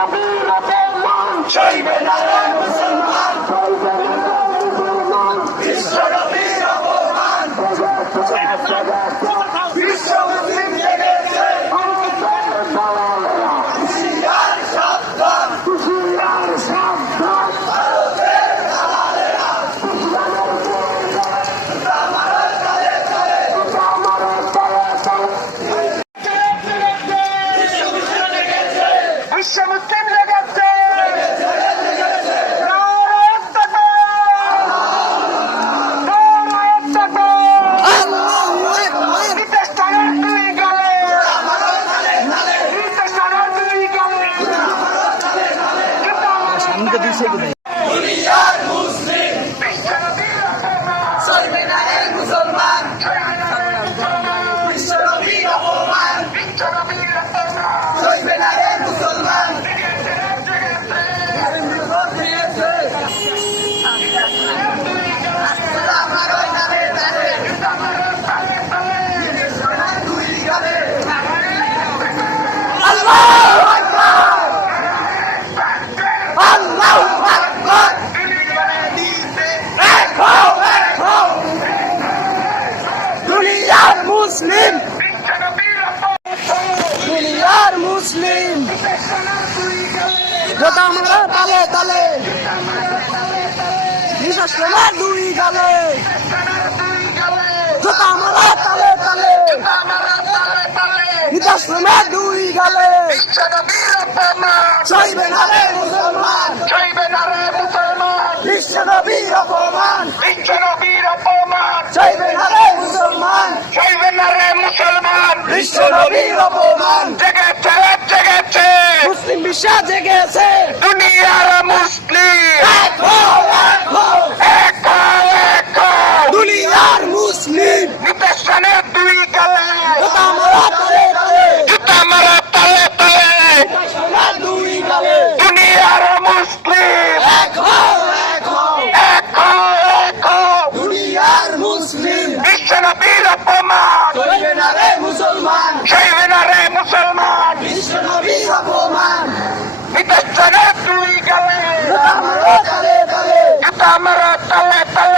নবীর অপমান সইবে না রে মুসলমান, বিশ্ব নবীর অপমান, বিশ্ব মুসলিম জেগেছে, হুঁশিয়ার সাবধান, হুঁশিয়ার সাবধান, ভারতের দালালেরা, আমার তালে তালে, আমার তলে তলে বিশ্ব মুসলিম জেগেছে, বিশ্ব মুসলিম লেগেছে দুনিয়ার মুসলিম, সইবে না রে মুসলমান, বিশ্ব নবীর অপমান, সইবে না রে মুসলমান, আমার নামে তালে, দুই গালে, আল্লাহু আকবার, আল্লাহু আকবার, এক হও, এক হও, দুনিয়ার মুসলিম, দুনিয়ার মুসলিম, যেটা আমরা তালে তালে বিশ্বাস করে দুই গালে যেটা আমরা তালে তালে বিশ্বাস করে দুই গালে চাইবে না রে মুসলমান বিশ্ব নবীর অপমান চাইবে না রে মুসলমান বিশ্ব নবীর অপমান মুসলিম বিশ্ব জেগেছে দুনিয়ার মুসলিম, এক হও, এক হও, এক হও, এক হও, দুনিয়ার মুসলিম নিদর্শনের দুই গালে, যেটা আমরা তালে তালে জুতা মারা তালে তালে, সোনার দুই গালে দুনিয়ার মুসলিম, এক হও, এক হও, এক হও, এক হও, দুনিয়ার মুসলিম বিশ্ব নবীর অপমান, চলবে না রে মুসলমান সইবে না রে মুসলমান, বিশ্ব নবীর অপমান নিদর্শনের দুই গালে, আমরা তালে তালে জুতা মারা তালে তালে,